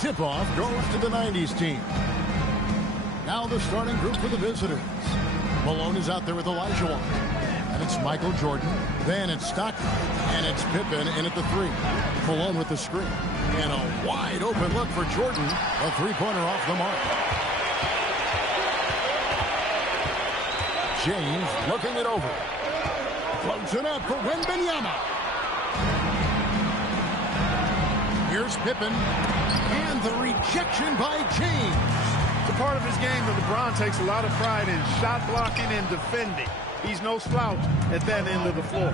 Tip-off goes to the 90s team. Now the starting group for the visitors. Malone is out there with Olajuwon. And it's Michael Jordan. Then it's Stockton. And it's Pippen in at the 3. Malone with the screen. And a wide open look for Jordan. A three-pointer off the mark. James looking it over. Floats it up for Wembanyama. Here's Pippen. And the rejection by James. It's a part of his game that LeBron takes a lot of pride in, shot blocking and defending. He's no slouch at that end of the floor.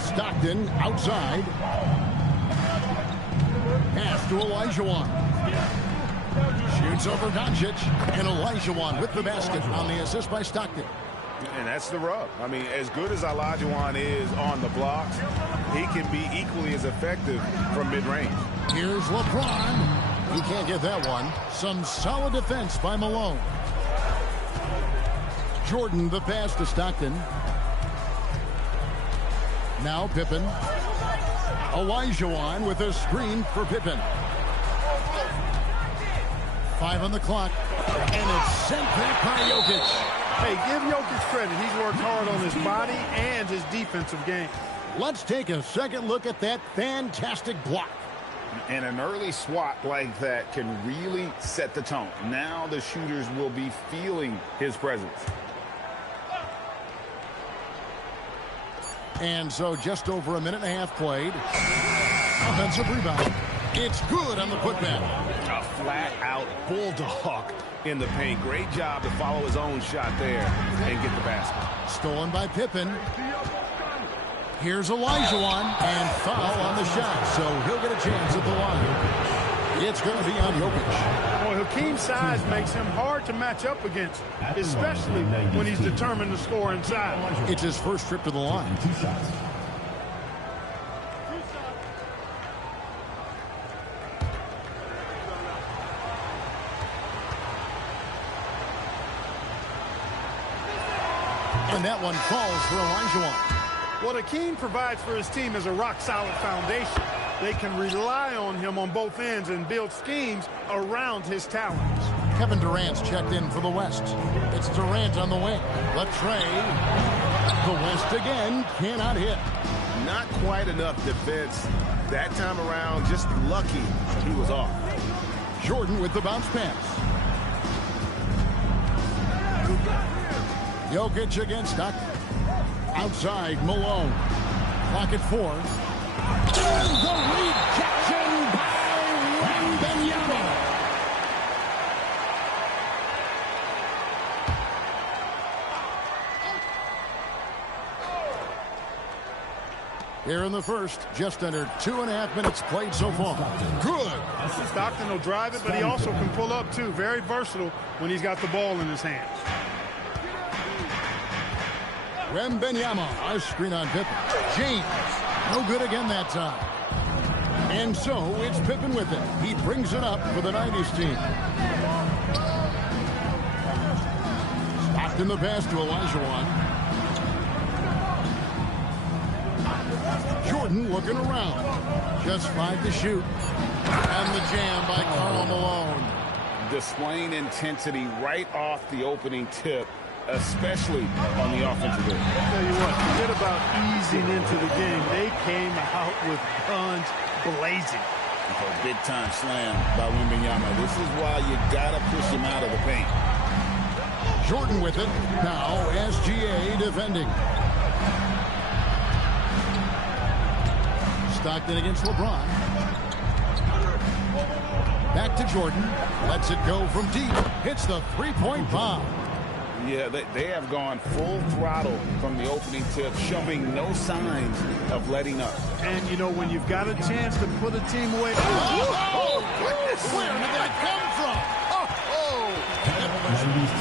Stockton outside. Pass to Olajuwon. Shoots over Doncic. And Olajuwon with the basket on the assist by Stockton. And that's the rub. I mean, as good as Olajuwon is on the blocks, he can be equally as effective from mid-range. Here's LeBron. He can't get that one. Some solid defense by Malone. Jordan the pass to Stockton. Now Pippen. Olajuwon with a screen for Pippen. 5 on the clock. And it's sent back by Jokic. Hey, give Jokic credit. He's worked hard on his body and his defensive game. Let's take a second look at that fantastic block. And an early swat like that can really set the tone. Now the shooters will be feeling his presence. And so just over a minute and a half played. Offensive rebound. It's good on the putback. A flat-out bulldog in the paint. Great job to follow his own shot there and get the basket. Stolen by Pippen. Here's Olajuwon, and foul on the shot, so he'll get a chance at the line. It's going to be on Jokic. Well, Hakeem's size makes him hard to match up against, especially when he's determined to score inside. It's his first trip to the line. 2 shots. And that one falls for Olajuwon. What Hakeem provides for his team is a rock-solid foundation. They can rely on him on both ends and build schemes around his talents. Kevin Durant's checked in for the West. It's Durant on the wing. The trade. The West again cannot hit. Not quite enough defense that time around. Just lucky he was off. Jordan with the bounce pass. Jokic against Stockton. Outside, Malone. Clock at 4. And the rejection by Wembanyama. Here in the first, just under 2.5 minutes played so far. Good. Stockton will drive it, but he also can pull up, too. Very versatile when he's got the ball in his hands. Wembanyama, a screen on Pippen. James, no good again that time. And so it's Pippen with it. He brings it up for the 90s team. Stockton the pass to Olajuwon. Jordan looking around. Just 5 to shoot. And the jam by Karl Malone. Displaying intensity right off the opening tip, especially on the offensive end. I'll tell you what, forget about easing into the game. They came out with guns blazing. A big-time slam by Wembanyama. This is why you got to push him out of the paint. Jordan with it. Now SGA defending. Stockton against LeBron. Back to Jordan. Lets it go from deep. Hits the three-point bomb. Yeah, they have gone full throttle from the opening tip, showing no signs of letting up. And, you know, when you've got a chance to put a team away. Oh, goodness. Where did that come from?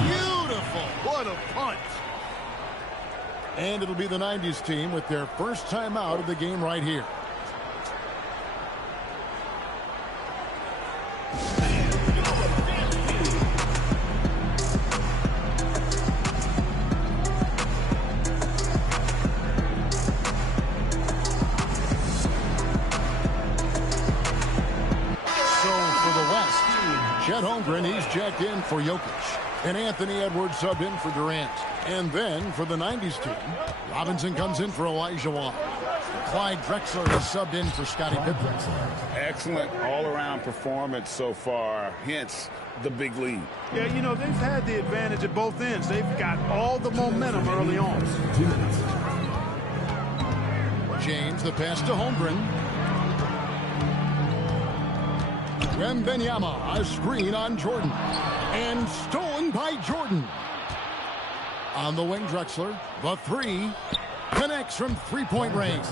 Beautiful. What a punch. And it'll be the 90s team with their first time out of the game right here. Chet Holmgren, he's checked in for Jokic. And Anthony Edwards subbed in for Durant. And then for the 90s team, Robinson comes in for Elijah Wan. Clyde Drexler is subbed in for Scottie Pippen. Excellent all-around performance so far, hence the big lead. Yeah, you know, they've had the advantage at both ends. They've got all the momentum early on. James, the pass to Holmgren. Wembanyama, a screen on Jordan. And stolen by Jordan. On the wing, Drexler. The three. Connects from three-point range.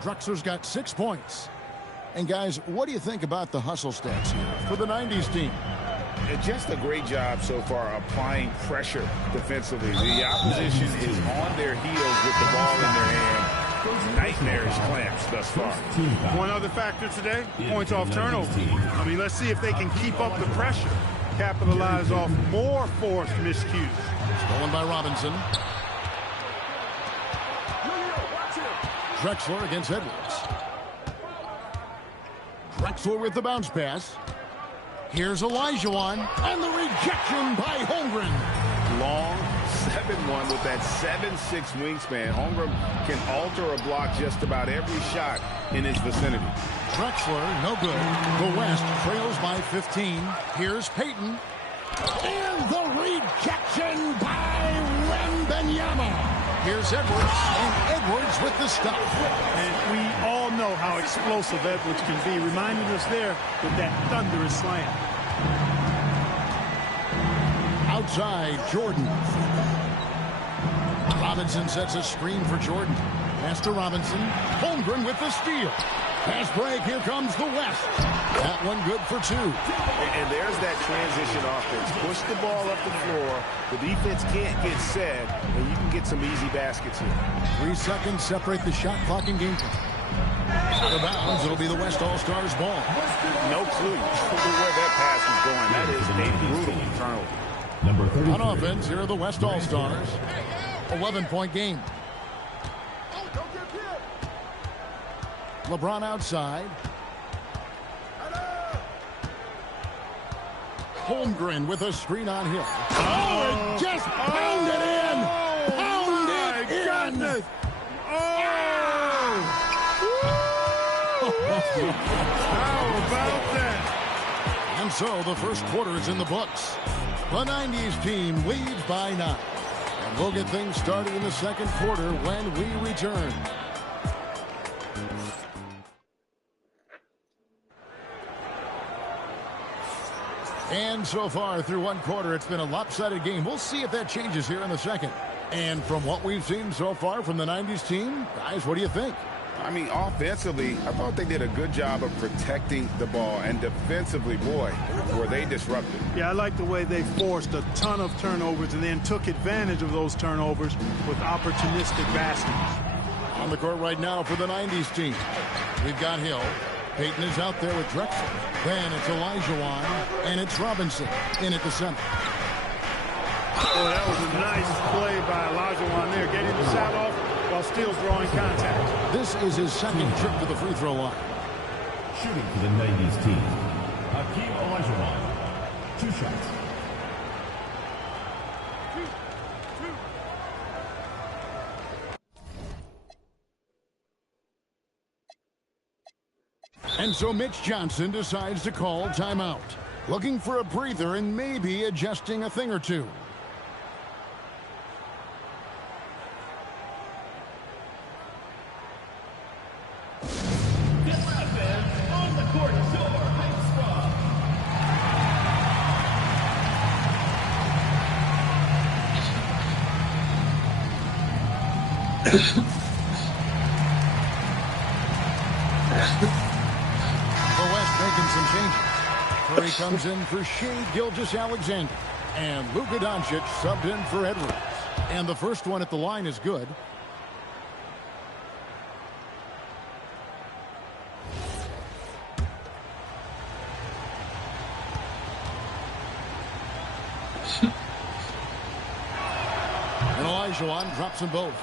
Drexler's got 6 points. And, guys, what do you think about the hustle stats here for the 90s team? Just a great job so far applying pressure defensively. The opposition is on their heels with the ball in their hand. Nightmarish clamps thus far. One other factor today, points off turnover. I mean, let's see if they can keep up the pressure. Capitalize off more forced miscues. Stolen by Robinson. Drexler against Edwards. Drexler with the bounce pass. Here's Elijah Wan. And the rejection by Holmgren. Long 7-1 with that 7'6" wingspan. Holmgren can alter a block just about every shot in his vicinity. Drexler, no good. The West trails by 15. Here's Payton. And the rejection by Wembanyama. Here's Edwards, and Edwards with the stop. And we all know how explosive Edwards can be, reminding us there with that thunderous slam. Outside, Jordan. Robinson sets a screen for Jordan. Pass to Robinson. Holmgren with the steal. Pass break. Here comes the West. That one good for two. And there's that transition offense. Push the ball up the floor. The defense can't get set, and you can get some easy baskets here. 3 seconds separate the shot clock and game clock. Out of bounds, it'll be the West All-Stars ball. No clue where that pass was going. That is a brutal turnover. Number 30. On offense, here are the West All-Stars. 11-point game. LeBron outside. Holmgren with a screen on Hill. Oh, it just pounded in. Pounded in. How about that? And so the first quarter is in the books. The 90s team leads by 9. And we'll get things started in the second quarter when we return. And so far through one quarter, it's been a lopsided game. We'll see if that changes here in the second. And from what we've seen so far from the 90s team, guys, what do you think? I mean, offensively, I thought they did a good job of protecting the ball. And defensively, boy, were they disruptive. Yeah, I like the way they forced a ton of turnovers and then took advantage of those turnovers with opportunistic baskets. On the court right now for the 90s team, we've got Hill. Payton is out there with Drexler. Then it's Elijah Wan, and it's Robinson in at the center. Oh, that was a nice play by Elijah Wan there, getting the shot off while still drawing contact. This is his second trip to the free throw line. Shooting for the 90s team, Hakeem Olajuwon. 2 shots. And so Mitch Johnson decides to call timeout. Looking for a breather and maybe adjusting a thing or two. On the court, your hype squad. For West making some changes. Curry comes in for Shea Gilgeous-Alexander. And Luka Doncic subbed in for Edwards. And the first one at the line is good. And Olajuwon drops them both.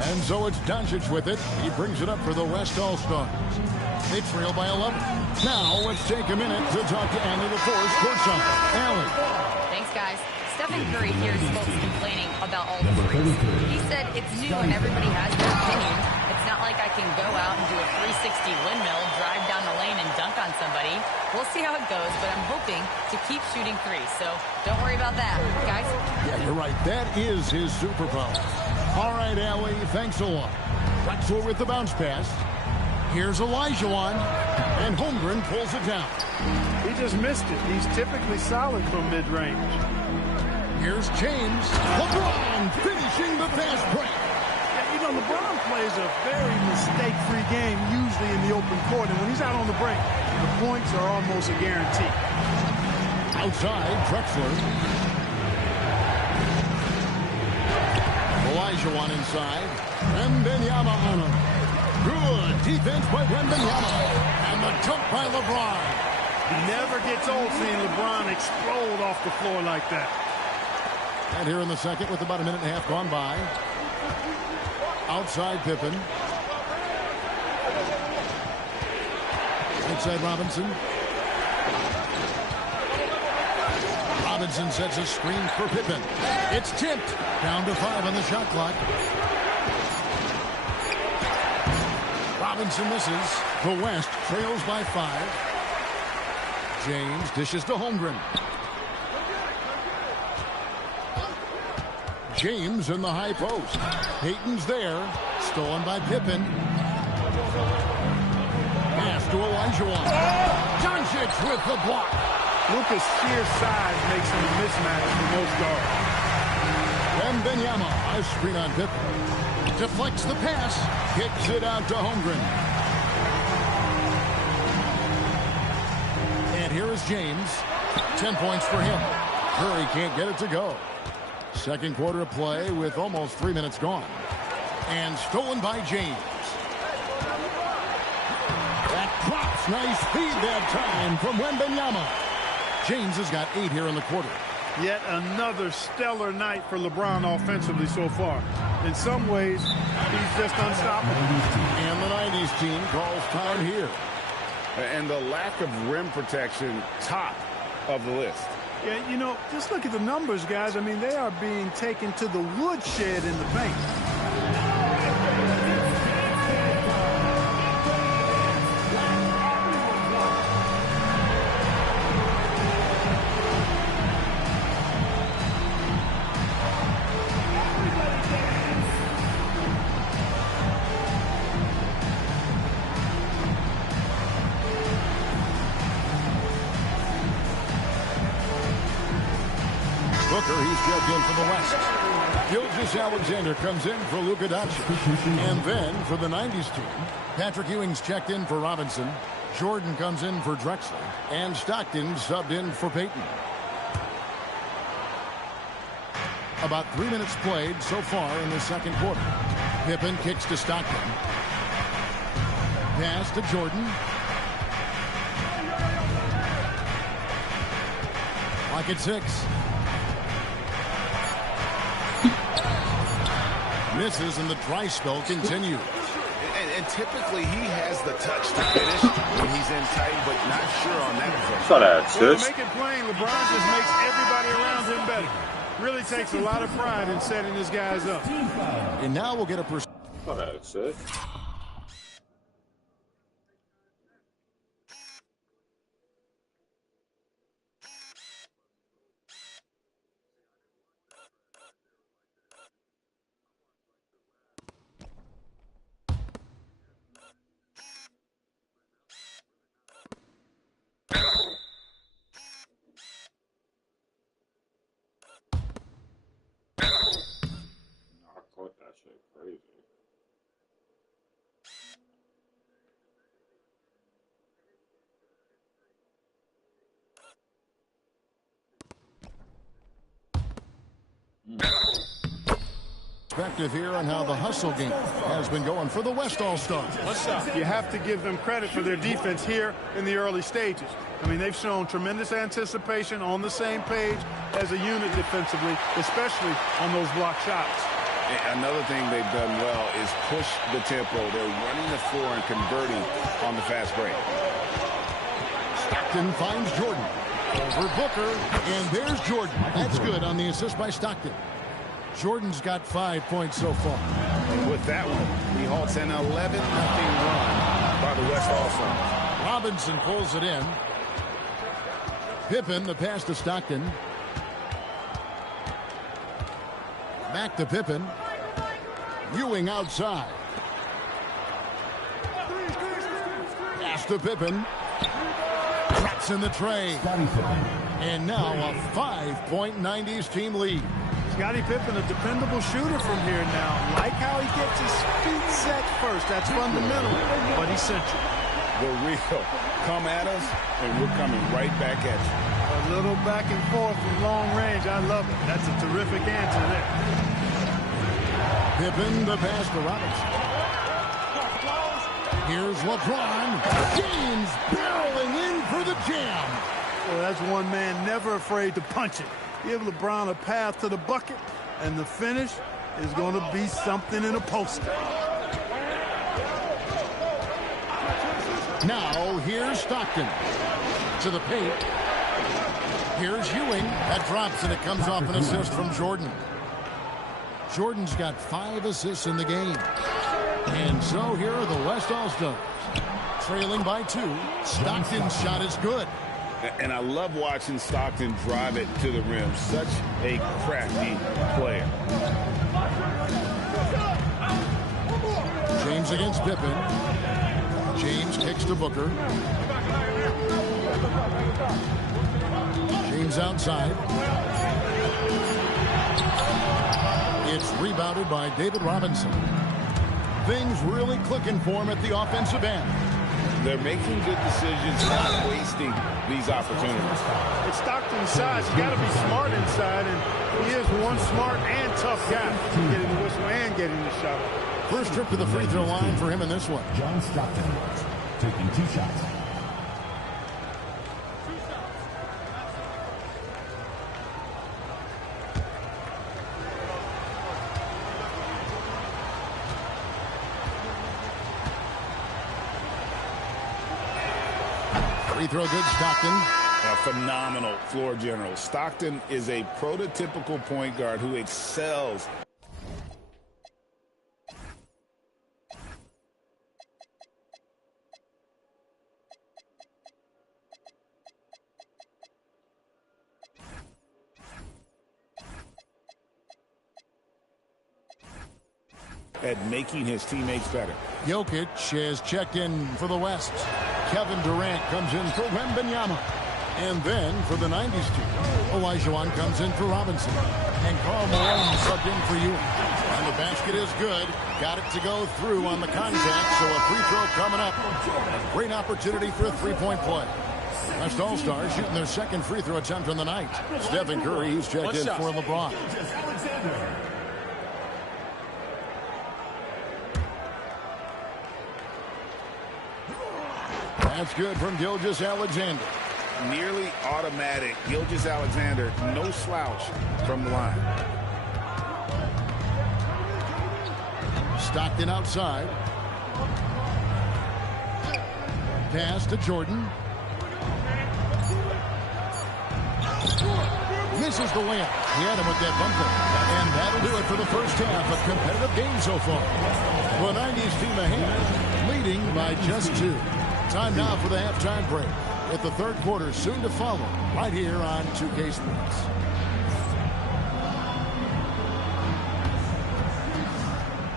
And so it's Doncic with it. He brings it up for the West All-Stars. They trail by 11. Now let's take a minute to talk to Anna LaForce courtside. Allen. Thanks, guys. Stephen Curry hears folks complaining about all the threes. He said it's new and everybody has their opinion. It's not like I can go out and do a 360 windmill, drive down the lane, and dunk on somebody. We'll see how it goes, but I'm hoping to keep shooting threes, so don't worry about that, guys. Yeah, you're right. That is his superpower. All right, Allie, thanks a lot. Drexler with the bounce pass. Here's Olajuwon, and Holmgren pulls it down. He just missed it. He's typically solid from mid-range. Here's James. LeBron finishing the fast break. Yeah, you know, LeBron plays a very mistake-free game, usually in the open court, and when he's out on the break, the points are almost a guarantee. Outside, Drexler. Olajuwon inside. Wembanyama on him. Good defense by Wembanyama. And the dunk by LeBron. Never gets old seeing LeBron explode off the floor like that. And here in the second with about a minute and a half gone by. Outside Pippen. Inside Robinson. Robinson sets a screen for Pippen. It's tipped. Down to 5 on the shot clock. Robinson misses. The West trails by 5. James dishes to Holmgren. James in the high post. Payton's there. Stolen by Pippen. Pass to Olajuwon. Doncic with the block. Luka's sheer size makes him a mismatch for most guards. Wembanyama, a screen on Pippen. Deflects the pass. Kicks it out to Holmgren. And here is James. 10 points for him. Curry can't get it to go. Second quarter of play with almost 3 minutes gone. And stolen by James. That drops. Nice feed that time from Wembanyama. James has got 8 here in the quarter. Yet another stellar night for LeBron offensively so far. In some ways, he's just unstoppable. And the 90s team calls time here. And the lack of rim protection, top of the list. Yeah, you know, just look at the numbers, guys. I mean, they are being taken to the woodshed in the paint. He's checked in for the West. Gilgeous-Alexander comes in for Luka Doncic. And then for the 90s team, Patrick Ewing's checked in for Robinson. Jordan comes in for Drexler. And Stockton subbed in for Payton. About 3 minutes played so far in the second quarter. Pippen kicks to Stockton. Pass to Jordan. Clock at 6. Misses and the dry spell continues. and typically he has the touch to finish when he's in tight, but not sure on that front. Voilà, Well, to make it plain, LeBron just makes everybody around him better. Really takes a lot of pride in setting his guys up. And now we'll get a Voilà, c'est... I caught that shit crazy. perspective here on how the hustle game has been going for the West All-Stars. You have to give them credit for their defense here in the early stages. I mean, they've shown tremendous anticipation, on the same page as a unit defensively, especially on those block shots. Another thing they've done well is push the tempo. They're running the floor and converting on the fast break. Stockton finds Jordan. Over Booker, and there's Jordan. That's good on the assist by Stockton. Jordan's got 5 points so far. And with that one, he halts an 11-0 run by the West All-Stars. Robinson pulls it in. Pippen, the pass to Stockton. Back to Pippen. Ewing outside. Pass to Pippen. Drops in the tray. And now a 5-point 90s team lead. Scottie Pippen, a dependable shooter from here now. Like how he gets his feet set first. That's fundamental, but essential. The real come at us, and we're coming right back at you. A little back and forth from long range. I love it. That's a terrific answer there. Pippen, the pass to Robinson. Here's LeBron. James barreling in for the jam. Well, that's one man never afraid to punch it. Give LeBron a path to the bucket, and the finish is going to be something in a poster. Now, here's Stockton to the paint. Here's Ewing. That drops, and it comes off an assist from Jordan. Jordan's got 5 assists in the game. And so here are the West All-Stars. Trailing by 2. Stockton's shot is good. And I love watching Stockton drive it to the rim. Such a crafty player. James against Pippen. James kicks to Booker. James outside. It's rebounded by David Robinson. Things really clicking for him at the offensive end. They're making good decisions, not wasting these opportunities. It's Stockton's size. He's got to be smart inside, and he is one smart and tough guy. Getting the whistle and getting the shot. First trip to the free throw line for him in this one. John Stockton taking 2 shots. Free throw good, Stockton. A phenomenal floor general. Stockton is a prototypical point guard who excels. At making his teammates better. Jokic has checked in for the West. Kevin Durant comes in for Wembanyama. And then for the 90s team, Olajuwon comes in for Robinson. And Karl Malone subbed in for Ewing. And the basket is good. Got it to go through on the contact, so a free throw coming up. A great opportunity for a three-point play. West All-Stars shooting their second free throw attempt on the night. Stephen Curry, he's checked in for LeBron. That's good from Gilgeous-Alexander. Nearly automatic. Gilgeous-Alexander, no slouch from the line. Stockton outside. Pass to Jordan. Misses the layup. He had him with that bumper. And that'll do it for the first half. A competitive game so far. The 90s team ahead, leading by just 2. Time now for the halftime break, with the third quarter soon to follow, right here on 2K Sports.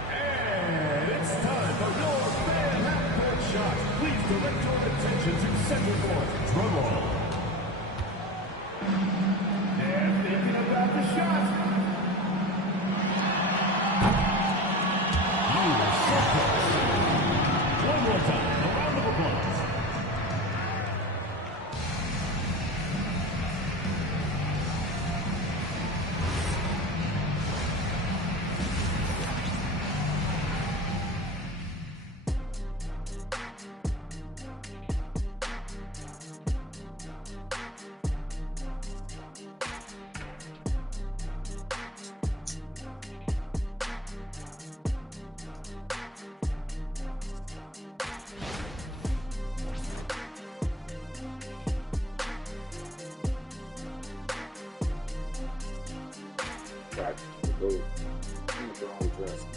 And it's time for your fan half-court shot. Please direct your attention to center court. Drum roll. And thinking about the shot. You are so close. One more time. A round of applause. Back to the goal. They're all dressed.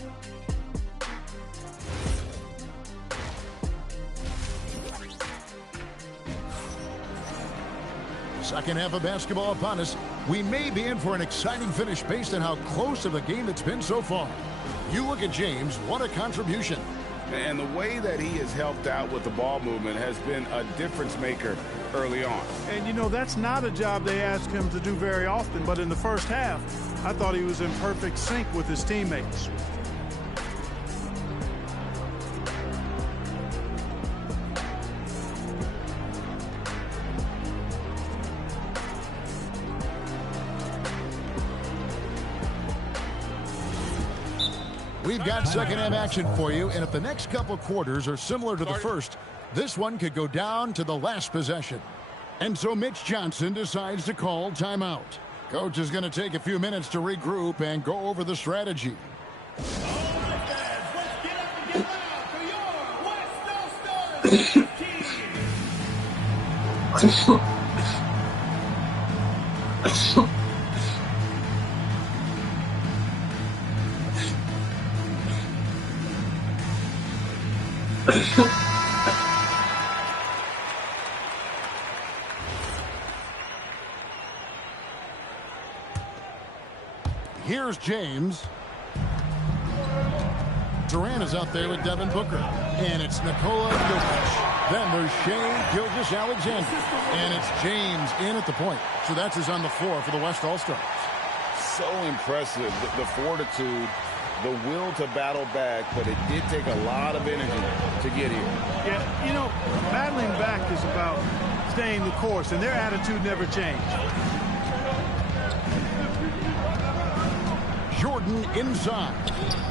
Second half of basketball upon us. We may be in for an exciting finish based on how close of a game it's been so far. You look at James, what a contribution. And the way that he has helped out with the ball movement has been a difference maker early on. And, you know, that's not a job they ask him to do very often, but in the first half, I thought he was in perfect sync with his teammates. We've got second half action for you, and if the next couple quarters are similar to the first, this one could go down to the last possession. And so Mitch Johnson decides to call timeout. Coach is going to take a few minutes to regroup and go over the strategy. All right, fans, let's get up and get loud for your West Coast Stars. Here's James. Durant is out there with Devin Booker. And it's Nikola Jokic. Then there's Shai Gilgeous-Alexander. And it's James in at the point. So that's his on the floor for the West All-Stars. So impressive, the fortitude, the will to battle back, but it did take a lot of energy to get here. Yeah, you know, battling back is about staying the course, and their attitude never changed. Jordan inside.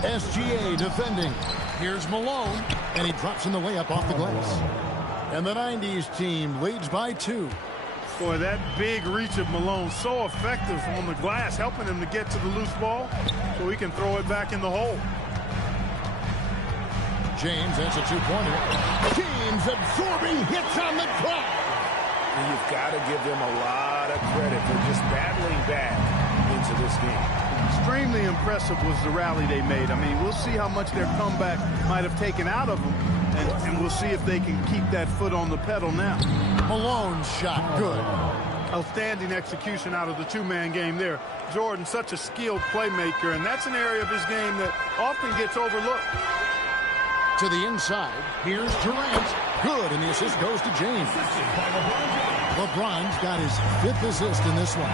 SGA defending. Here's Malone, and he drops in the layup off the glass. And the 90s team leads by 2. Boy, that big reach of Malone, so effective on the glass, helping him to get to the loose ball so he can throw it back in the hole. James, that's a 2-pointer. James absorbing hits on the clock. And you've got to give them a lot of credit for just battling back into this game. Extremely impressive was the rally they made. I mean, we'll see how much their comeback might have taken out of them, and we'll see if they can keep that foot on the pedal now. Malone's shot, good. Outstanding execution out of the two-man game there. Jordan, such a skilled playmaker, and that's an area of his game that often gets overlooked. To the inside, here's Durant. Good, and the assist goes to James. LeBron's got his 5th assist in this one.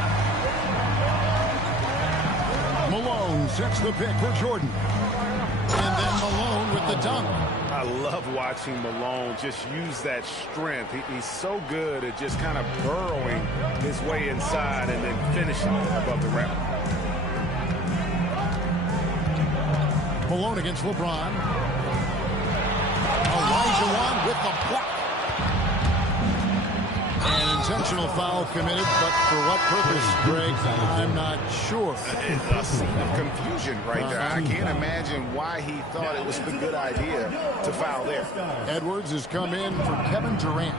Malone sets the pick for Jordan. And then Malone with the dunk. I love watching Malone just use that strength. He's so good at just kind of burrowing his way inside and then finishing above the rim. Malone against LeBron. Elijah with the block. An intentional foul committed, but for what purpose, Greg? I'm not sure. A scene of confusion right there. I can't imagine why he thought it was a good idea to foul there. Edwards has come in for Kevin Durant.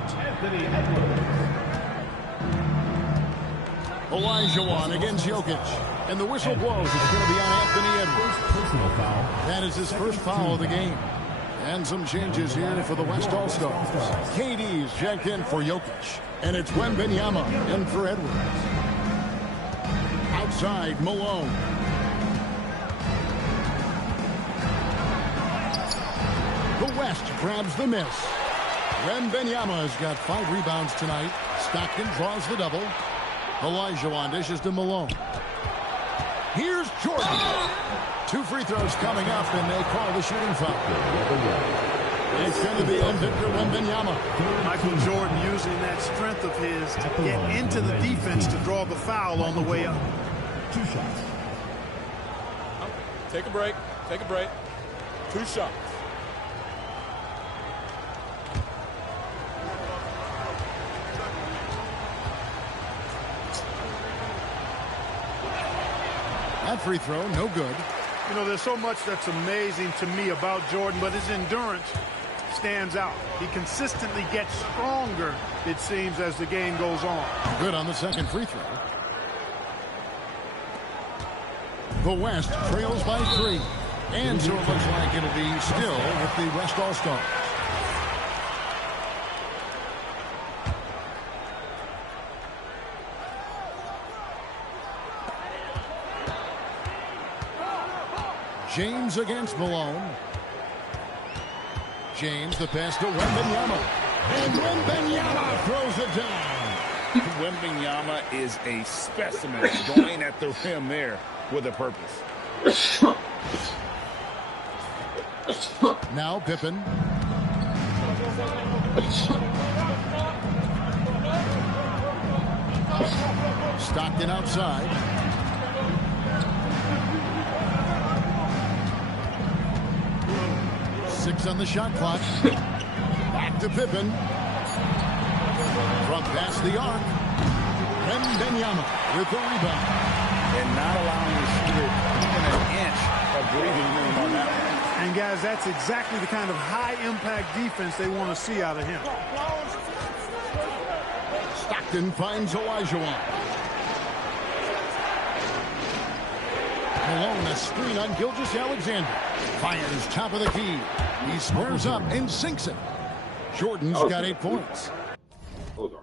Olajuwon against Jokic. And the whistle blows. It's going to be on Anthony Edwards. That is his first foul of the game. And some changes here for the West All-Stars. KD's checked in for Jokic. And it's Wembanyama in for Edwards. Outside, Malone. The West grabs the miss. Wembanyama has got 5 rebounds tonight. Stockton draws the double. Olajuwon dishes to Malone. Here's Jordan. 2 free throws coming up, and they call the shooting foul. It's going to be on Victor Wembanyama. Michael Jordan using that strength of his to get into the defense to draw the foul on the way up. 2 shots. Take a break. Take a break. 2 shots. That free throw, no good. You know, there's so much that's amazing to me about Jordan, but his endurance stands out. He consistently gets stronger, it seems, as the game goes on. Good on the second free throw. The West trails by 3. And so it looks like it'll be still with the West All-Stars. James against Malone. James, the pass to Wembanyama. And Wembanyama throws it down. Wembanyama is a specimen going at the rim there with a purpose. Now Pippen. Stockton outside. Six on the shot clock. Back to Pippen. From past the arc. Wembanyama with the rebound. And not allowing the shooter even an inch of breathing room on that one. And, guys, that's exactly the kind of high-impact defense they want to see out of him. Stockton finds Olajuwon. Malone, a screen on Gilgeous-Alexander. Fires top of the key. He squares up and sinks it. Jordan's got 8 points. Hold on.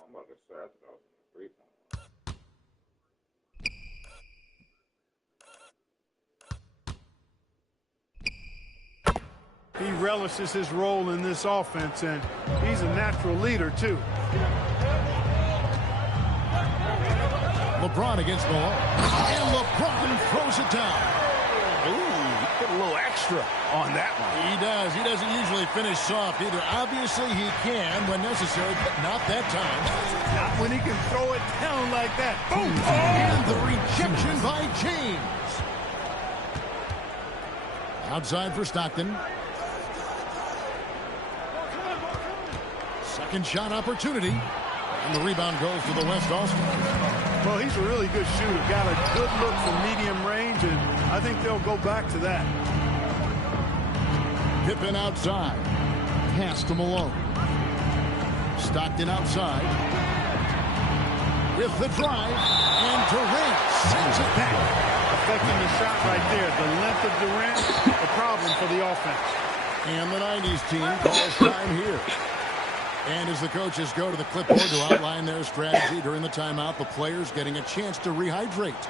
I'm about to say I thought that was a 3-point. He relishes his role in this offense, and he's a natural leader, too. LeBron against Malone. And LeBron throws it down. Ooh, he put a little extra on that one. He does. He doesn't usually finish soft either. Obviously, he can when necessary, but not that time. Not when he can throw it down like that. Boom! And the rejection by James. Outside for Stockton. Second shot opportunity. And the rebound goes to the West All-Stars. Well, he's a really good shooter. Got a good look from medium range, and I think they'll go back to that. Pippen outside. Pass to Malone. Stockton outside. With the drive. And Durant sends it back. Affecting the shot right there. The length of Durant, the problem for the offense. And the 90s team calls time here. And as the coaches go to the clipboard to outline their strategy during the timeout, the players getting a chance to rehydrate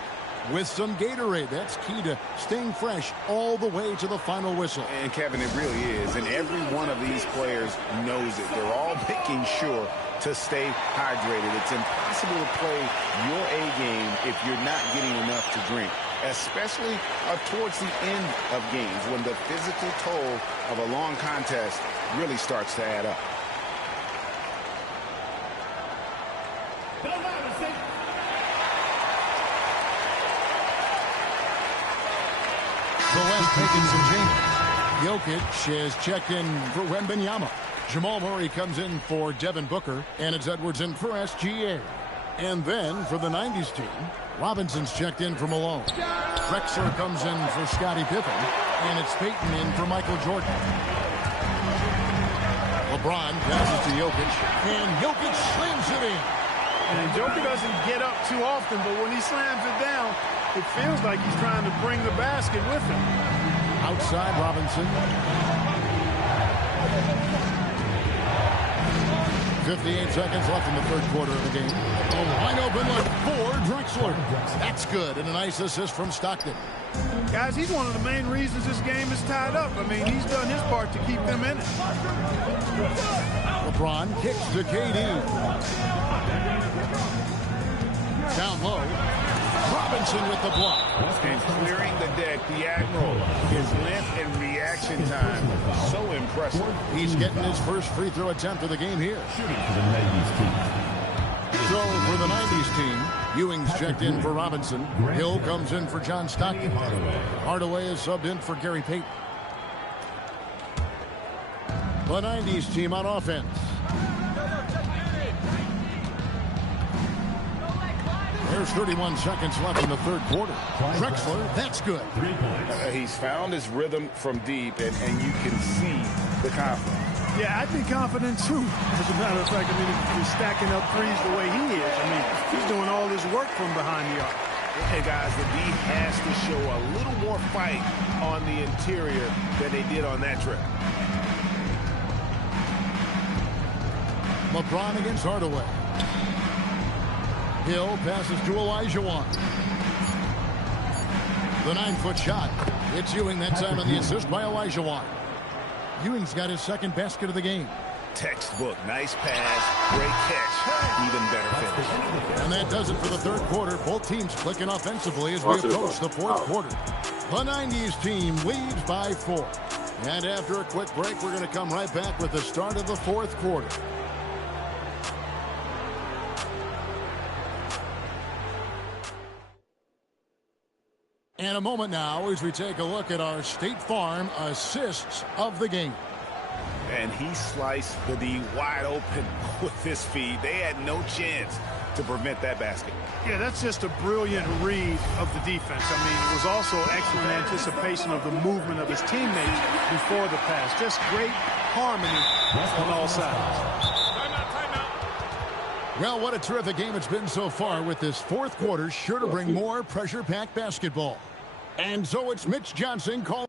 with some Gatorade. That's key to staying fresh all the way to the final whistle. And, Kevin, it really is. And every one of these players knows it. They're all making sure to stay hydrated. It's impossible to play your A game if you're not getting enough to drink, especially towards the end of games when the physical toll of a long contest really starts to add up. The West taking some changes. Jokic is checked in for Wembanyama. Jamal Murray comes in for Devin Booker, and it's Edwards in for SGA. And then for the 90s team, Robinson's checked in for Malone. Drexler comes in for Scottie Pippen, and it's Payton in for Michael Jordan. LeBron passes to Jokic, and Jokic slams it in. And Joker doesn't get up too often, but when he slams it down, it feels like he's trying to bring the basket with him. Outside Robinson. 58 seconds left in the third quarter of the game. A wide open look for Drexler. That's good, and a nice assist from Stockton. Guys, he's one of the main reasons this game is tied up. I mean, he's done his part to keep them in it. LeBron kicks to KD. Down low. Robinson with the block. And clearing the deck, the Admiral. His length and reaction time, so impressive. He's getting his first free throw attempt of the game here. Shooting for the 90s team. So for the 90s team, Ewing's checked in for Robinson. Hill comes in for John Stockton. Hardaway is subbed in for Gary Payton. The 90s team on offense. There's 31 seconds left in the third quarter. Drexler, that's good. He's found his rhythm from deep, and you can see the confidence. Yeah, I'd be confident too. As a matter of fact, I mean, if he's stacking up threes the way he is, I mean, he's doing all this work from behind the arc. Hey, guys, the D has to show a little more fight on the interior than they did on that trip. LeBron against Hardaway. Hill passes to Olajuwon. The 9-foot shot. It's Ewing that time on the assist by Olajuwon. Ewing's got his second basket of the game. Textbook. Nice pass. Great catch. Even better finish. And that does it for the third quarter. Both teams clicking offensively as we approach the fourth quarter. The 90s team leads by 4. And after a quick break, we're going to come right back with the start of the fourth quarter. And a moment now as we take a look at our State Farm assists of the game. And he sliced the D wide open with this feed. They had no chance to prevent that basket. Yeah, that's just a brilliant read of the defense. I mean, it was also excellent anticipation of the movement of his teammates before the pass. Just great harmony on all sides. Well, what a terrific game it's been so far, with this fourth quarter sure to bring more pressure-packed basketball. And so it's Mitch Johnson calling.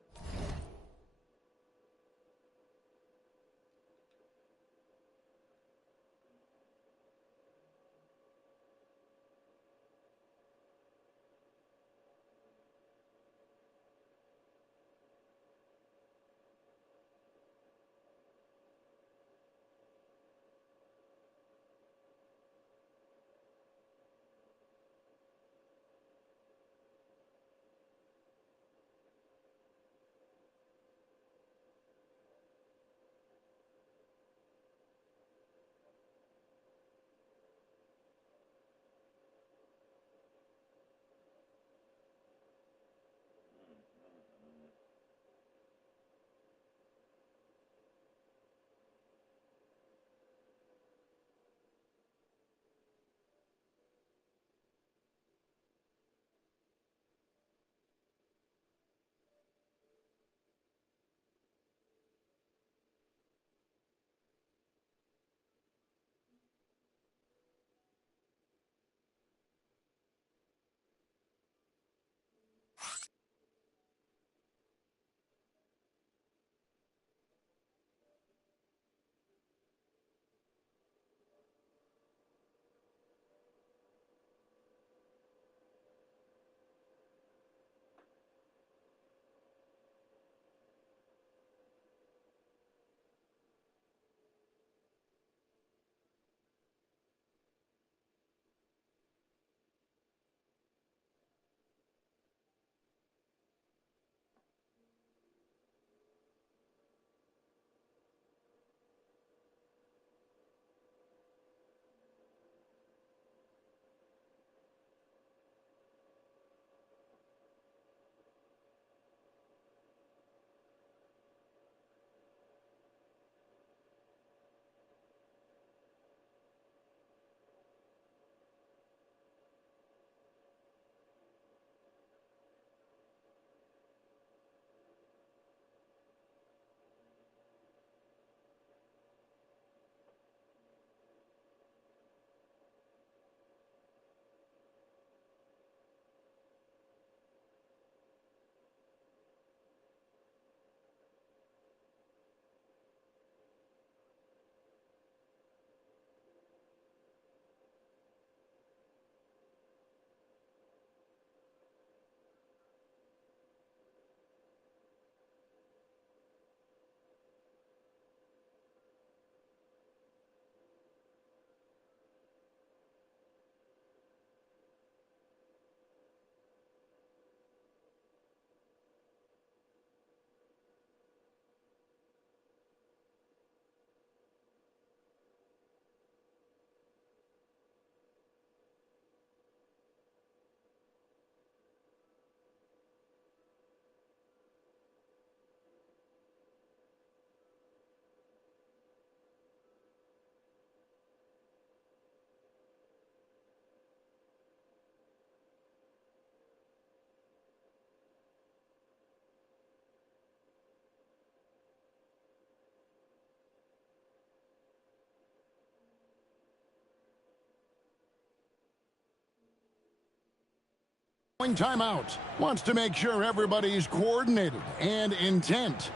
Timeout. Wants to make sure everybody's coordinated and intent.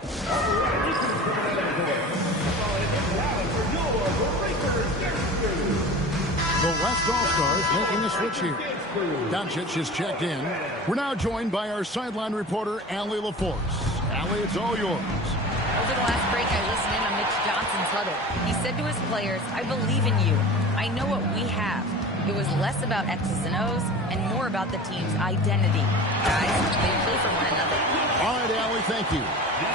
The West All-Stars making a switch here. Doncic is checked in. We're now joined by our sideline reporter, Allie LaForce. Allie, it's all yours. Over the last break, I listened in on Mitch Johnson's huddle. He said to his players, "I believe in you. I know what we have." It was less about X's and O's and more about the team's identity. Guys, they play for one another. All right, Allie, thank you.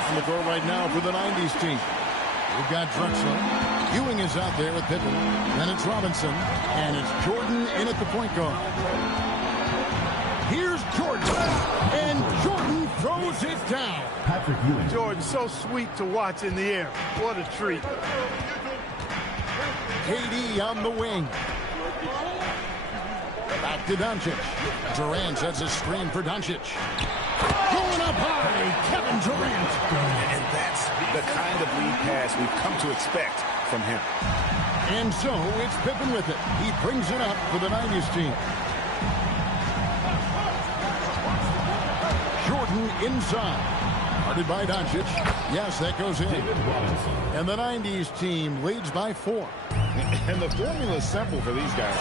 On the court right now for the 90s team. We've got Drexler. Ewing is out there with Pippen. Then it's Robinson. And it's Jordan in at the point guard. Here's Jordan. And Jordan throws it down. Patrick Ewing. Jordan, so sweet to watch in the air. What a treat. KD on the wing. Back to Doncic. Durant sets a screen for Doncic. Going up high, Kevin Durant. And that's the kind of lead pass we've come to expect from him. And so it's Pippen with it. He brings it up for the 90s team. Jordan inside. Guarded by Doncic. Yes, that goes in. And the 90s team leads by 4. And the formula is simple for these guys.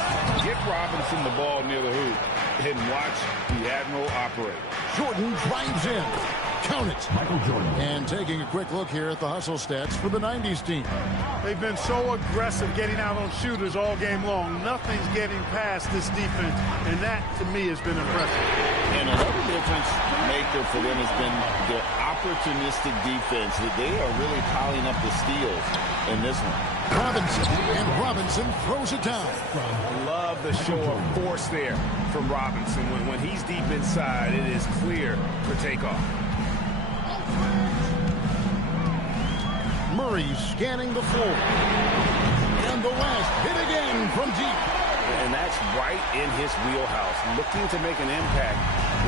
Get Robinson the ball near the hoop and watch the Admiral operate. Jordan drives in. Count it. Michael Jordan. And taking a quick look here at the hustle stats for the 90s team. They've been so aggressive getting out on shooters all game long. Nothing's getting past this defense, and that, to me, has been impressive. And another difference maker for them has been their opportunistic defense. They are really piling up the steals in this one. Robinson throws it down. Love the show of force there from Robinson. When he's deep inside, it is clear for takeoff. Murray scanning the floor. And the West hit again from deep. And that's right in his wheelhouse, looking to make an impact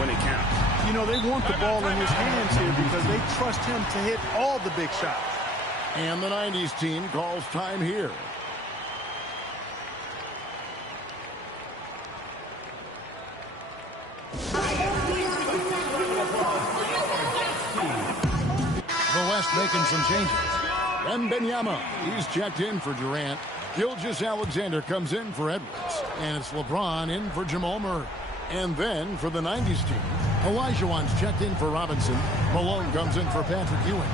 when it counts. You know, they want the ball in his hands here because they trust him to hit all the big shots. And the 90s team calls time here. The West making some changes. And Benyama, he's checked in for Durant. Gilgeous-Alexander comes in for Edwards. And it's LeBron in for Jamal Murray. And then for the 90s team, Olajuwon's checked in for Robinson. Malone comes in for Patrick Ewing.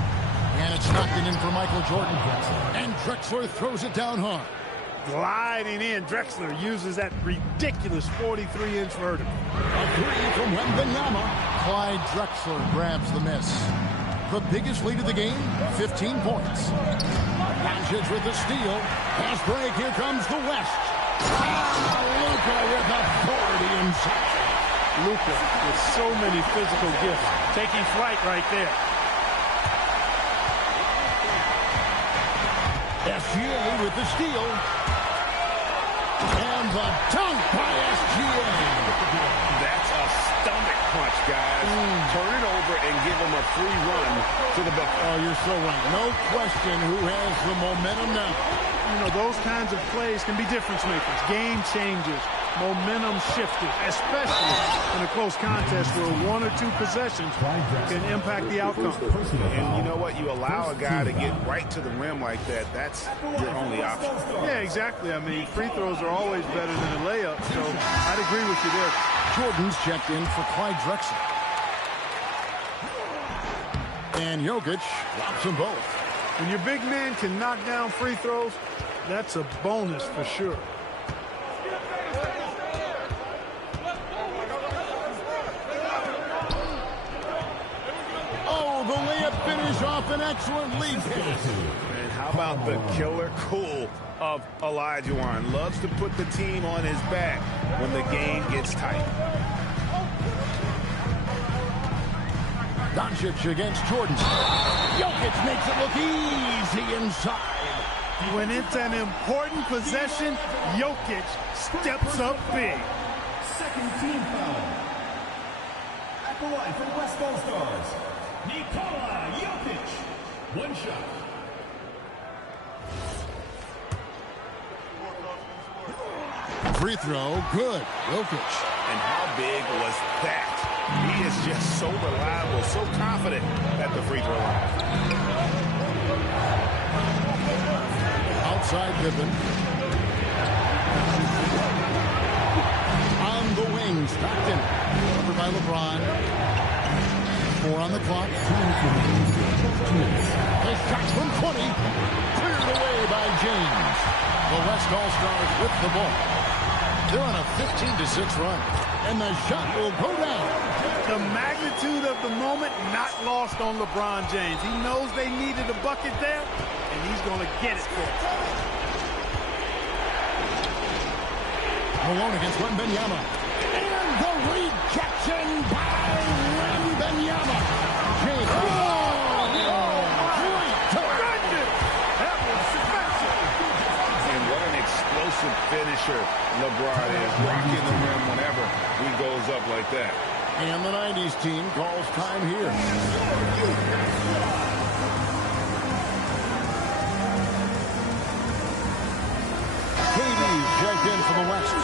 And it's knocked in for Michael Jordan. And Drexler throws it down hard. Gliding in, Drexler uses that ridiculous 43-inch vertical. A three from Wembanyama. Clyde Drexler grabs the miss. The biggest lead of the game, 15 points. Doncic with the steal. Pass break, here comes the West. Luka with authority inside. Luka with so many physical gifts. Taking flight right there. SGA with the steal. And the dunk by SGA. That's a stomach punch, guys. Turn it over and give him a free run to the bucket. Oh, you're so right. No question who has the momentum now. You know, those kinds of plays can be difference makers, game changers, momentum shifters, especially in a close contest where 1 or 2 possessions can impact the outcome. And you know what? You allow a guy to get right to the rim like that, that's your only option. Yeah, exactly. I mean, free throws are always better than a layup, so I'd agree with you there. Jordan's checked in for Clyde Drexler. And Jokic drops them both. When your big man can knock down free throws, that's a bonus for sure. Oh, the layup finish off an excellent lead pass. And how about the killer cool of Olajuwon? Loves to put the team on his back when the game gets tight. Doncic against Jordan. Jokic makes it look easy inside. When it's an important possession, Jokic steps up big. Second team foul. At the line for the West All-Stars, Nikola Jokic. One shot. Free throw, good. Jokic. And how big was that? He is just so reliable, so confident at the free throw line. Outside Pippen. On the wing, Stockton. Covered by LeBron. 4 on the clock. His shot from 20. Cleared away by James. The West All-Stars with the ball. They're on a 15-6 run. And the shot will go down. The magnitude of the moment not lost on LeBron James. He knows they needed a bucket there, and he's going to get it for them. Malone against Wembanyama. And the rejection by Wembanyama. James. That was special. And what an explosive finisher LeBron is, rocking the rim whenever he goes up like that. And the 90s team calls time here. KD's checked in for the West.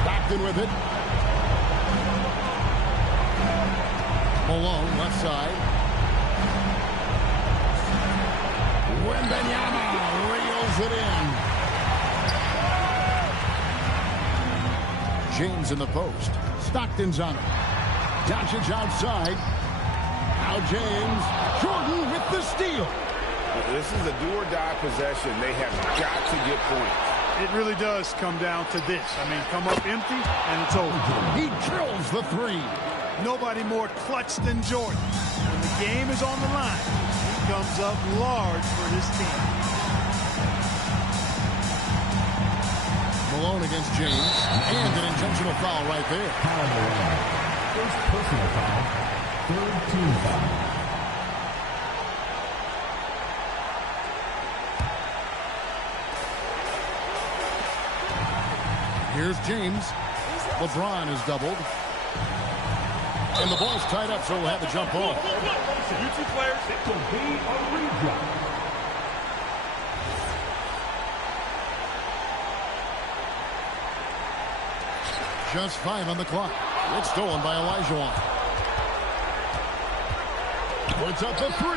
Stockton with it. Malone, left side. Wembanyama reels it in. James in the post. Stockton's on it. Doncic outside. Now James. Jordan with the steal. This is a do-or-die possession. They have got to get points. It really does come down to this. I mean, come up empty, and it's over. He drills the 3. Nobody more clutch than Jordan. When the game is on the line, he comes up large for his team. Malone against James. And an intentional foul right there. First personal foul. Third team foul. Here's James. LeBron is doubled. And the ball's tied up, so we'll have the jump ball. You two players, it will be a redraw. Just 5 on the clock. It's stolen by Olajuwon. Puts up the 3.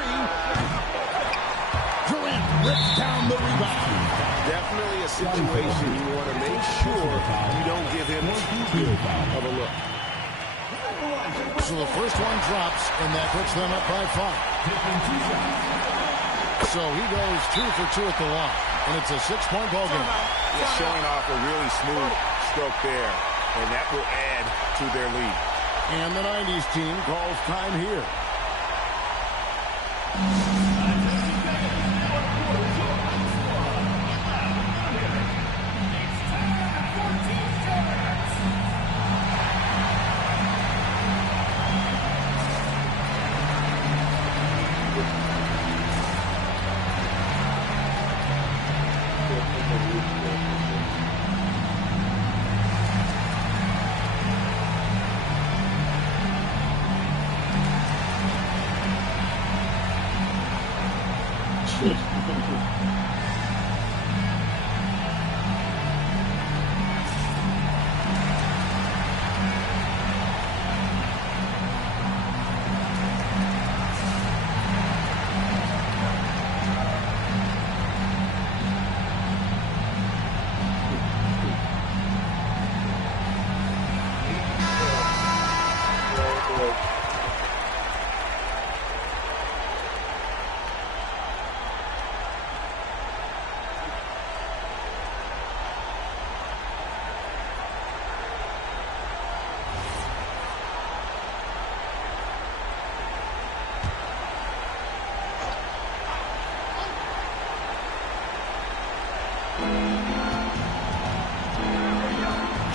Durant rips down the rebound. Definitely a situation you want to make sure you don't give him too good of a look. So the first one drops, and that puts them up by 5. So he goes 2 for 2 at the line, and it's a 6-point ball game. He's showing off a really smooth stroke there, and that will add to their lead. And the 90s team calls time here.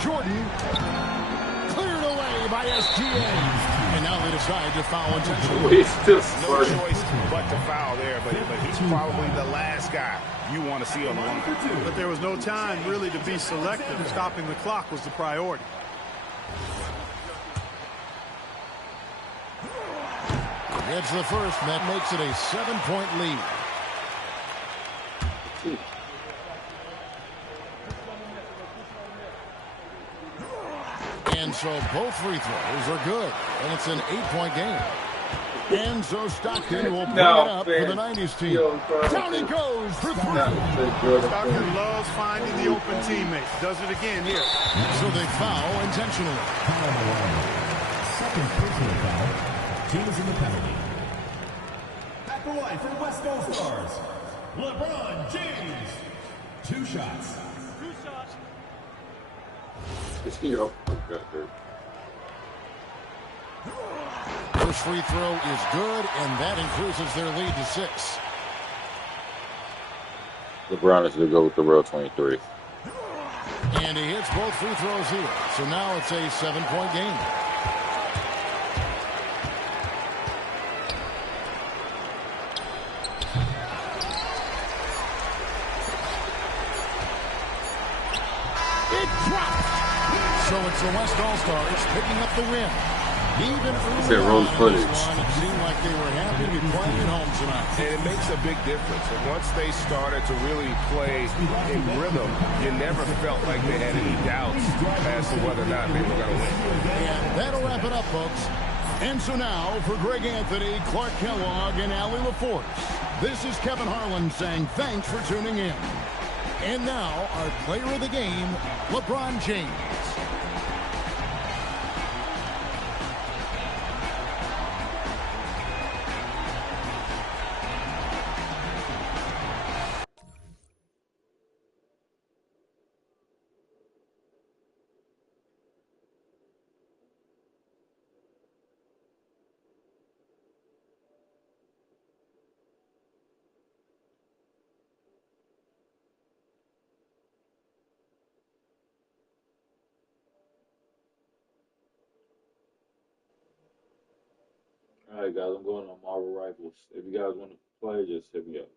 Jordan cleared away by SGA. And now they decide to foul intentionally. No choice but to foul there, but he's probably the last guy you want to see on the line. But there was no time really to be selective. Stopping the clock was the priority. It's the first, and that makes it a 7-point lead. And so both free throws are good, and it's an 8-point game. And so Stockton will bring it up for the 90s team. Down he goes for 3. Stockton loves finding the open teammate. Does it again here. So they foul intentionally. Second personal foul. Team is in the penalty. At the line for West All-Stars, LeBron James. 2 shots. First free throw is good, and that increases their lead to 6. LeBron is going to go with the real 23. And he hits both free throws here. So now it's a 7-point game. It drops. So it's the West All-Stars picking up the win. Even early on in this one, it seemed like they were happy to be playing at home tonight. And it makes a big difference. And once they started to really play in rhythm, you never felt like they had any doubts as to whether or not they were going to win. And that'll wrap it up, folks. And so now, for Greg Anthony, Clark Kellogg, and Allie LaForce, this is Kevin Harlan saying thanks for tuning in. And now, our player of the game, LeBron James. All right, guys, I'm going on Marvel Rivals. If you guys want to play, just hit me up.